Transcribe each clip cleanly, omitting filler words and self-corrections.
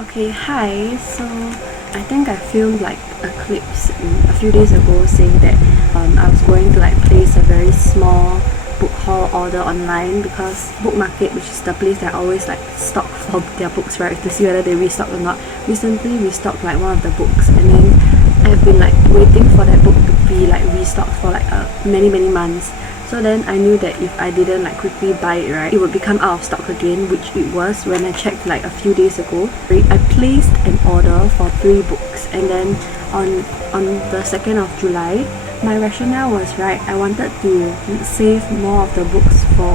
Okay, hi. So I think I filmed like a clip a few days ago saying that I was going to like place a very small book haul order online because bookmarket, which is the place that I always like stock for their books, right, to see whether they restock or not, recently restocked like one of the books, and then I've been like waiting for that book to be like restocked for like many months. So then I knew that if I didn't like quickly buy it, right, it would become out of stock again, which it was when I checked like a few days ago. I placed an order for 3 books, and then on the 2nd of July, my rationale was right. I wanted to save more of the books for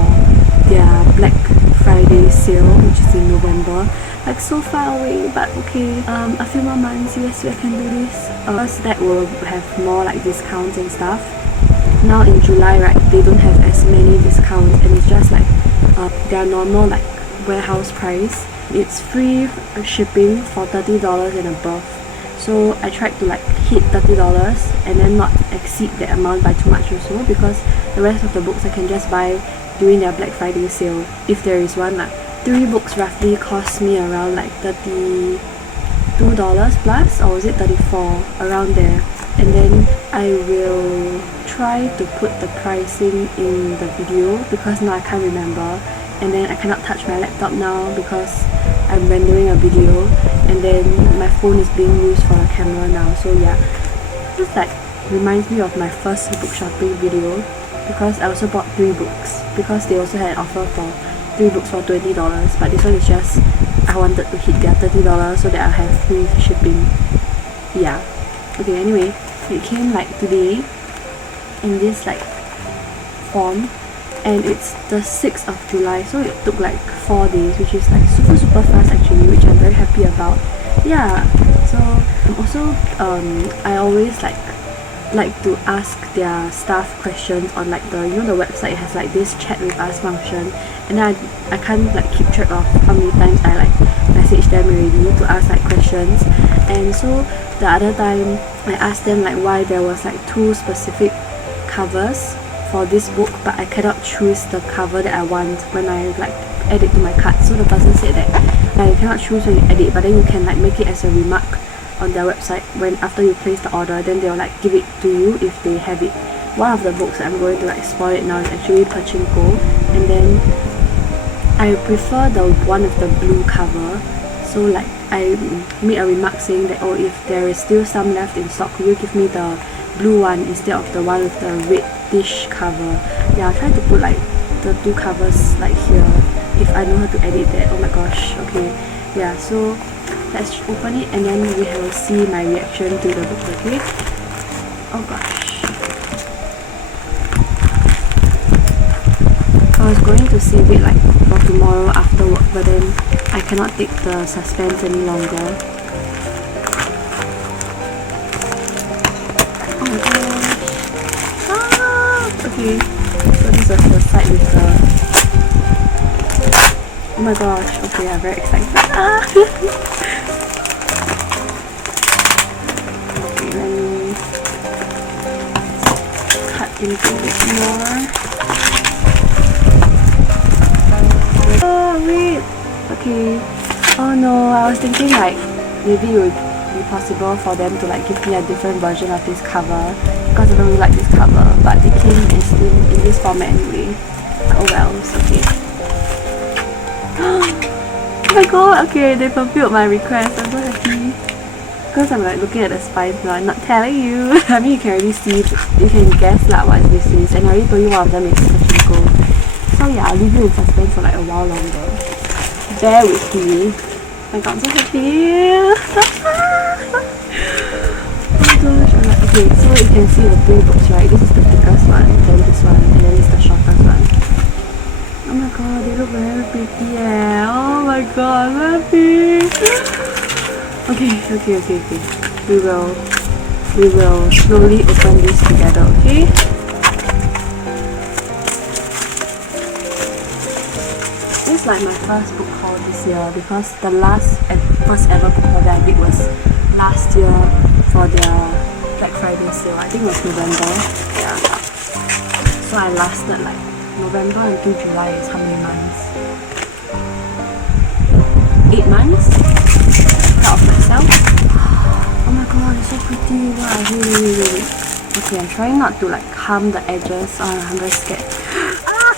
their Black Friday sale, which is in November. Like so far away, but okay. A few more months, yes, I can do this. Because that will have more like discounts and stuff. Now in July, right, they don't have as many discounts, and it's just like their normal like warehouse price. It's free shipping for $30 and above. So I tried to like hit $30 and then not exceed that amount by too much also, because the rest of the books I can just buy during their Black Friday sale, if there is one lah. 3 books roughly cost me around like $32 plus, or was it 34, around there. And then I will try to put the pricing in the video because now I can't remember, and then I cannot touch my laptop now because I'm rendering a video, and then my phone is being used for a camera now. So yeah, this like reminds me of my first book shopping video, because I also bought 3 books because they also had an offer for 3 books for $20, but this one is just I wanted to hit their $30 so that I'll have free shipping. Yeah. Okay, anyway, it came like today in this like form, and it's the 6th of July, so it took like 4 days, which is like super fast actually, which I'm very happy about. Yeah, so also I always like to ask their staff questions on like the, you know, the website has like this chat with us function, and then I can't like keep track of how many times I like message them already to ask like questions. And so the other time I asked them like why there was like 2 specific covers for this book, but I cannot choose the cover that I want when I like add it to my cart. So the person said that you cannot choose when you edit, but then you can like make it as a remark on their website when after you place the order, then they'll like give it to you if they have it. One of the books that I'm going to like spoil it now is actually Pachinko, and then I prefer the one with the blue cover. So like I made a remark saying that, oh, if there is still some left in stock, could you give me the blue one instead of the one with the reddish cover. Yeah, I'll try to put like the 2 covers like here if I know how to edit that. Oh my gosh. Okay, yeah, so let's open it and then we will see my reaction to the book. Okay, oh gosh, I was going to save it like for tomorrow after work, but then I cannot take the suspense any longer. Oh my gosh. Okay, so this was the side with the, oh my gosh, okay, I'm very excited. Okay, let me cut into a bit more. Oh wait, okay. Oh no, I was thinking like maybe it would be possible for them to like give me a different version of this cover, because I don't really like this cover, but it came in this format anyway. Oh well, it's okay. Oh my god, okay, they fulfilled my request. I'm so happy. Because I'm like looking at the spines now, I'm not telling you. I mean, you can already see, you can guess like what this is, and I already told you one of them is Pachinko. So yeah, I'll leave you in suspense for like a while longer. Bear with me. Oh my god, I'm so happy. Oh my gosh, I'm like, okay, so you can see the 3 books, right? This is the thickest one, then this one, and then this is the shortest one. Oh my god, they look very pretty eh. Oh my god, I'm happy. Okay. We will slowly open this together, okay? This is like my first book haul this year, because the last and first ever book haul that I did was last year for their Black Friday sale. I think it was November. Yeah. So I lasted like November until July is how many months? 8 months? proud of myself. Oh my god, it's so pretty. Wow, wait. Okay, I'm trying not to like harm the edges. Oh, I'm very scared. Ah!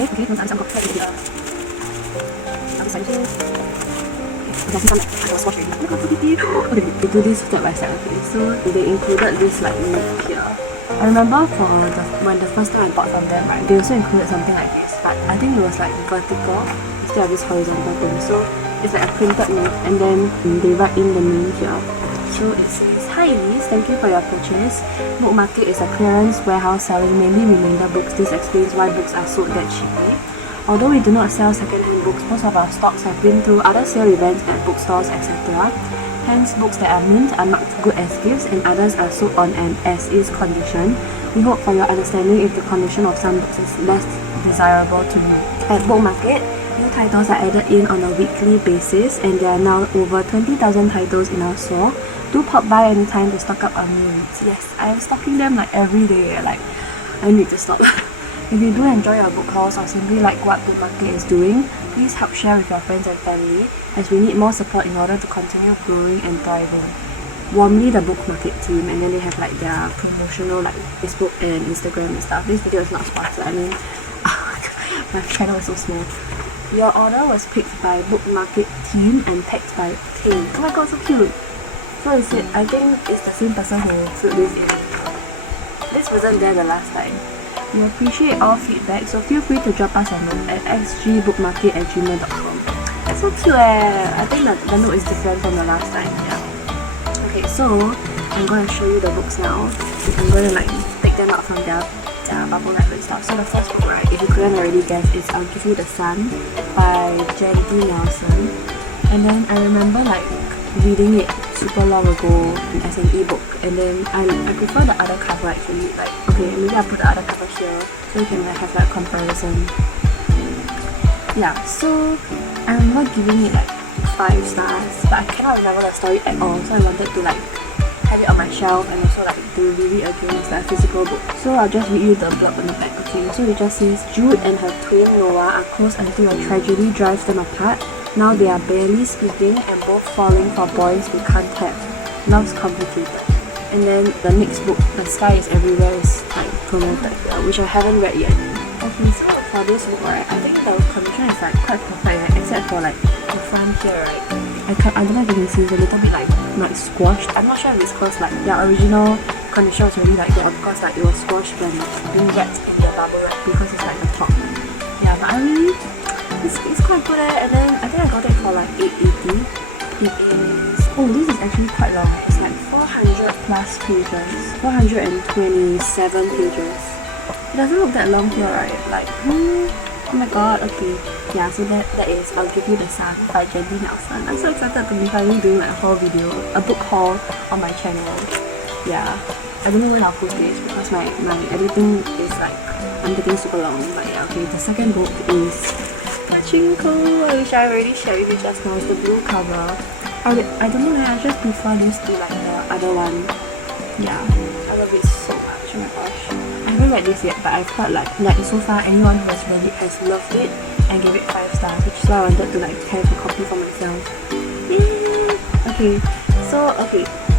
Okay, once I'm got they do this step by step. Okay, so they included this like note here. I remember when the first time I bought from them, right, they also included something like this, but I think it was like vertical instead of this horizontal thing. So it's like a printed note, and then they write in the name here. So it says, "Hi Elise, thank you for your purchase. Bookmarket is a clearance warehouse selling mainly remainder books. This explains why books are sold that cheaply. Although we do not sell second-hand books, most of our stocks have been through other sale events at bookstores, etc. Hence, books that are mint are marked good as gifts and others are sold on an as-is condition. We hope for your understanding if the condition of some books is less desirable to you." At Bookmarket, new titles are added in on a weekly basis, and there are now over 20,000 titles in our store. Do pop by anytime to stock up on new reads. Yes, I am stocking them like every day. Like, I need to stop. If you do enjoy our book hauls or simply like what Bookmarket is doing, please help share with your friends and family, as we need more support in order to continue growing and thriving. Warmly, the Bookmarket team. And then they have like their promotional like Facebook and Instagram and stuff. This video is not sponsored. I mean, my channel is so small. Your order was picked by Bookmarket team and packed by Ting. Oh my god, so cute. So is it, I think it's the same person who filled this in. This wasn't there the last time. We appreciate all feedback, so feel free to drop us a note at xgbookmarket@gmail.com. That's so cute I think that the note is different from the last time, yeah. Okay, so I'm going to show you the books now. I'm going to like take them out from their bubble wrap and stuff. So the first book, right, if you couldn't already guess, is I'll Give You the Sun by Jenny Nelson. And then I remember like reading it super long ago as an ebook, and then I prefer the other cover actually. Like, okay, maybe I'll put the other cover here so you can like have like comparison. Yeah, so I remember giving it like 5 stars, but I cannot remember the story at all, so I wanted to like have it on my shelf and also like to read it again as like a physical book. So I'll just read you the blurb on the back. Okay, so it just says, "Jude and her twin Noah are close until a tragedy drives them apart. Now they are barely speaking and both falling for boys they can't have. Love's complicated." And then the next book, The Sky is Everywhere, is like promoted here, which I haven't read yet. Okay, so for this book, right, I think the condition is like quite perfect, except for like the front here, right. I don't know if you can see, it's a little bit like squashed. I'm not sure if it's because like their original condition was already like there, because like it was squashed when being wrapped in the bubble wrap, because it's like the top. Yeah, but I really, it's quite good and then I think I got it for like $8.80. It is, oh, this is actually quite long. It's like 400 plus pages, 427 pages. It doesn't look that long here, right? Like, oh my god, okay. Yeah, so that is I'll Give You the Sun by Jenny Nelson. I'm so excited to be finally doing like a whole video, a book haul on my channel. Yeah, I don't know when I'll post this because my editing is like, I'm taking super long. But yeah, okay, the second book is Pachinko, which I already shared with you just now. It's the blue cover. I don't know, I just prefer this to like the other one. Yeah, I love it so much. Oh my gosh. I haven't read this yet, but I've heard like so far anyone who has read it has loved it and gave it 5 stars, which is why I wanted to like have a copy for myself. Yay! Okay, so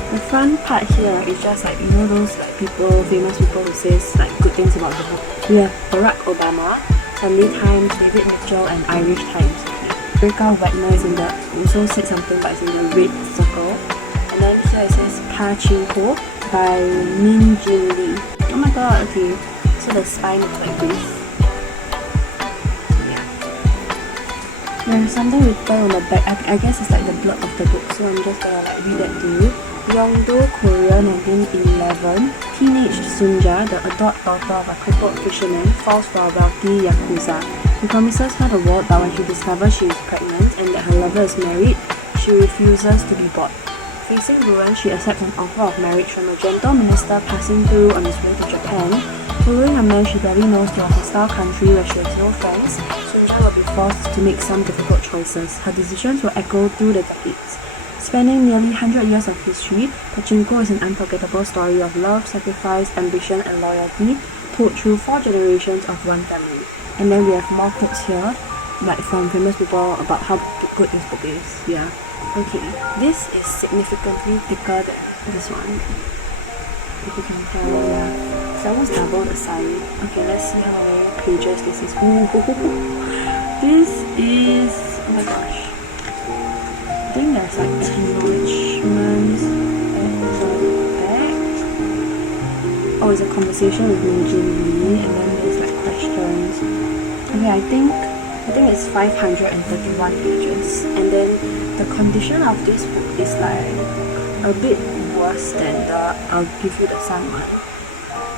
the front part here is just like, you know, those like famous people who says like good things about the book. We have Barack Obama, Sunday Times, David Mitchell, and Irish Times. Erica Wagner is in the, also said something, but it's in the red circle. And then here it says Pachinko by Min Jin Lee. Oh my god, okay. So the spine looks like this. Yeah. There's something written on the back. I guess it's like the blurb of the book, so I'm just gonna like read that to you. Yongdo, Korea, 1911. Teenage Sunja, the adult daughter of a crippled fisherman, falls for a wealthy yakuza. He promises her the world, but when she discovers she is pregnant and that her lover is married, she refuses to be bought. Facing ruin, she accepts an offer of marriage from a gentle minister passing through on his way to Japan. Following a man she barely knows to a hostile country where she has no friends, Sunja will be forced to make some difficult choices. Her decisions will echo through the decades. Spanning nearly 100 years of history, Pachinko is an unforgettable story of love, sacrifice, ambition, and loyalty, told through 4 generations of one family. And then we have more quotes here. like from famous people about how good this book is. Yeah. Okay, this is significantly thicker than this one. If you can tell, yeah. It's almost double the size. Okay, let's see how many pages this is. Ooh, this is, oh my gosh. I think there's like acknowledgements at the back. Oh, it's a conversation with Lee, and then there's like questions. Okay, I think it's 531 pages, and then the condition of this book is like a bit worse than the I'll Give You the Sun one.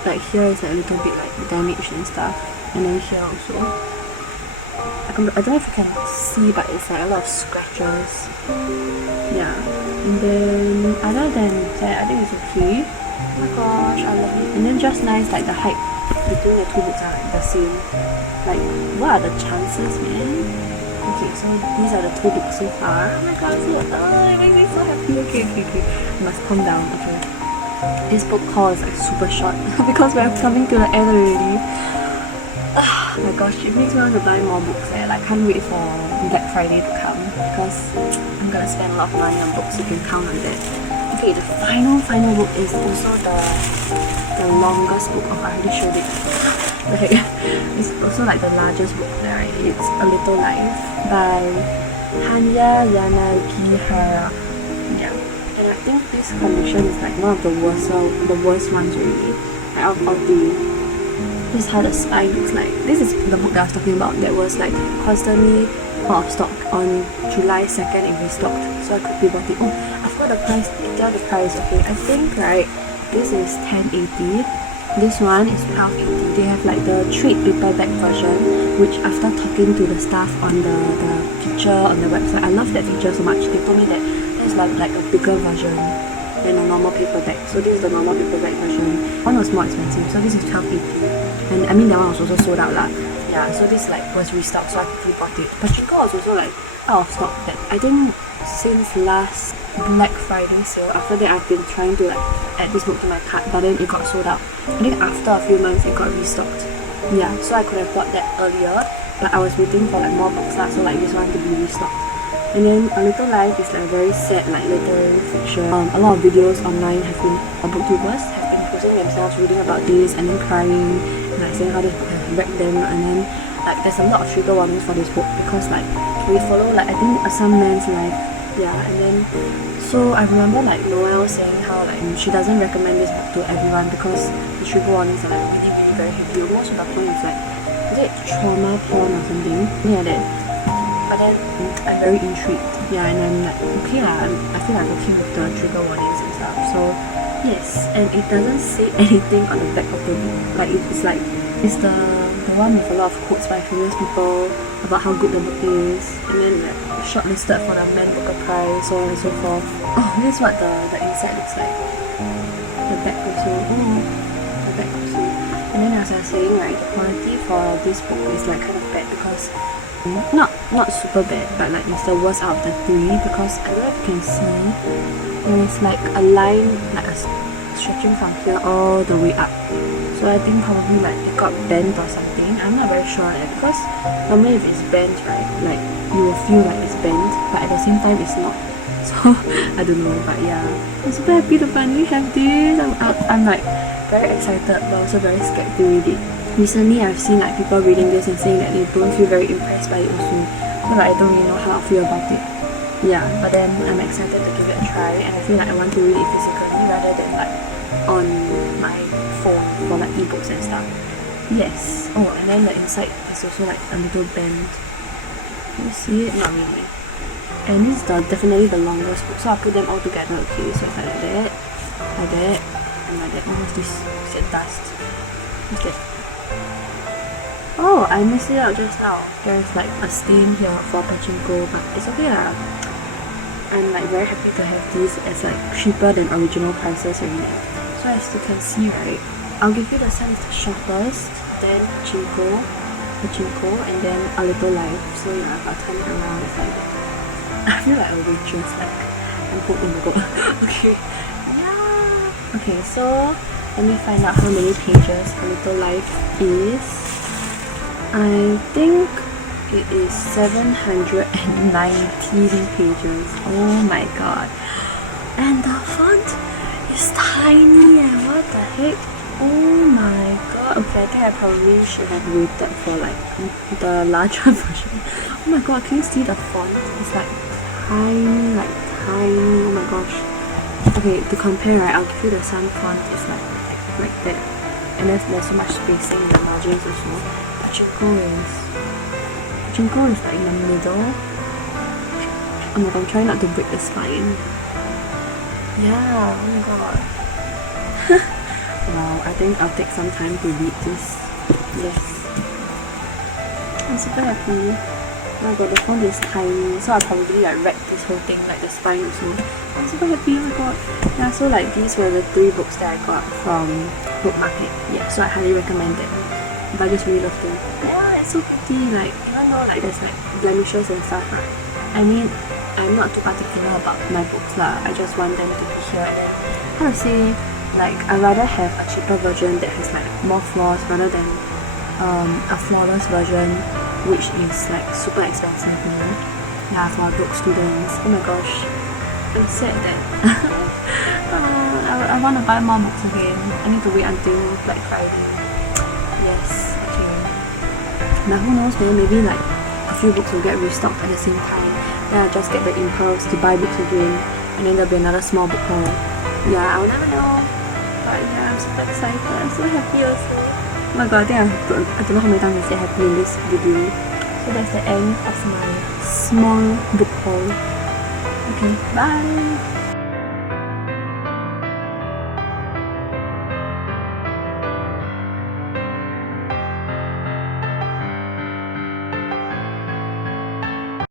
Like here is like a little bit like damaged and stuff, and then here also. I don't know if you can see, but it's like a lot of scratches. Yeah, and then other than that, I think it's okay. Oh my gosh, I love it. And then just nice, like the height between the two books are like the same. Like, what are the chances, man? Okay, so these are the two books so far. Oh my god, it makes me so happy. Okay. I must calm down. Okay. This book haul is like super short because we're coming to the end already. Oh my gosh, it makes me want to buy more books. Like, I can't wait for Black Friday to come because I'm gonna spend a lot of money on books. You can count on that. Okay, the final book is also the longest book. Oh, I already showed it. Okay, it's also like the largest book there. Right? It's A Little Life by Hanya Yanagihara. Yeah, and I think this condition is like one of the worst ones really. Like out of this is how the spine looks like. This is the book that I was talking about that was like constantly out of stock. On July 2nd it restocked, so I quickly bought it. Oh, I forgot the price. Tell the price. Okay, I think right, this is 1080. This one is 1280. They have like the trade paperback version, which after talking to the staff on the feature on the website, I love that feature so much. They told me that there's like a bigger version than a normal paperback. So this is the normal paperback version. One was more expensive, so this is 1280. And I mean that one was also sold out lah. Yeah, so this like was restocked, so I quickly bought it. Pachinko was also like out of stock. That I think since last Black Friday sale. After that, I've been trying to like add this book to my cart, but then it got sold out. I think after a few months, it got restocked. Yeah, so I could have bought that earlier, but I was waiting for like more books lah, so like this one to be restocked. And then A Little Life is like very sad, like literary fiction. A lot of videos online have been, booktubers have been posting themselves reading about this and then crying and like saying how this book has wrecked them. And then like there's a lot of trigger warnings for this book because like we follow like I think some man's life. Yeah, and then so I remember like Noelle saying how like she doesn't recommend this book to everyone because the trigger warnings are like really very heavy. Most of the point is like, is it trauma porn or something? Yeah, that. But then I'm very intrigued. Yeah, and I'm like okay lah. I feel like okay with the trigger warnings and stuff. So yes, and it doesn't say anything on the back of the book. Like it's like it's the one with a lot of quotes by famous people about how good the book is, and then like shortlisted for the Man Booker Prize, so on and so forth. Oh, this is what the inside looks like. The back also. Oh, the back also. And then as I was saying, right, the quality for this book is like kind of bad because not super bad, but like it's the worst out of the three because I don't know if you can see. There is like a line like stretching from here all the way up. So I think probably like it got bent or something. I'm not very sure because normally if it's bent, right, like you will feel like it's bent, but at the same time it's not. So I don't know, but yeah, I'm super happy to finally have this. I'm like very excited, but also very scared to read it. Recently I've seen like people reading this and saying that they don't feel very impressed by it also. So like I don't really know how I feel about it. Yeah, but then I'm excited to give it a try, and I feel like I want to read it physically rather than like on my phone for like ebooks and stuff. Yes. Oh, and then the inside is also like a little bend. Can you see it? Not really. And this is definitely the longest book, so I'll put them all together. Okay, so it's like that, and like that. Oh, what's this? Is it dust? What's that? Oh, I missed it out just now. There's like a stain here for pachinko, but it's okay lah. I'm like very happy to have these as like cheaper than original prices already. So as you can see, right, I'll give you the Sun is the shortest, then pachinko, and then A Little Life. So yeah, I'll turn it around. It's like I feel like a waitress, like I'm hoping to go. Okay, yeah. Okay, so let me find out how many pages A Little Life is. I think It is 719 pages. Oh my god. And the font is tiny and what the heck? Oh my god. Okay, I think I probably should have waited for like the larger version. Oh my god, can you see the font? It's like tiny, like tiny. Oh my gosh. Okay, to compare, right, I'll give you the Sun font is like that. And there's so much spacing in the margins also. Pachinko is like in the middle. Oh my god, I'm trying not to break the spine. Yeah, oh my god. Wow, I think I'll take some time to read this. Yes. I'm super happy. Oh my god, the font is tiny, so I'll probably like read this whole thing, like the spine also. I'm super happy, oh my god. Yeah, so like these were the 3 books that I got from Bookmarket. Yeah, so I highly recommend them. But I just really love them. Yeah, it's so pretty, like even though like there's like blemishes and stuff, right? I mean, I'm not too particular about my books lah. I just want them to be here and then, how to say, like I'd rather have a cheaper version that has like more flaws rather than a flawless version which is like super expensive, you know? Yeah, for book students. Oh my gosh, I'm sad that I want to buy more books again. I need to wait until Black Friday. Yes, okay. But who knows, maybe like a few books will get restocked at the same time. Then I'll just get the impulse to buy books again, and then there'll be another small book haul. Yeah, I'll never know. But yeah, I'm super excited. I'm so happy also. Oh my god, I think I don't know how many times I said happy in this video. So that's the end of my small book haul. Okay, bye!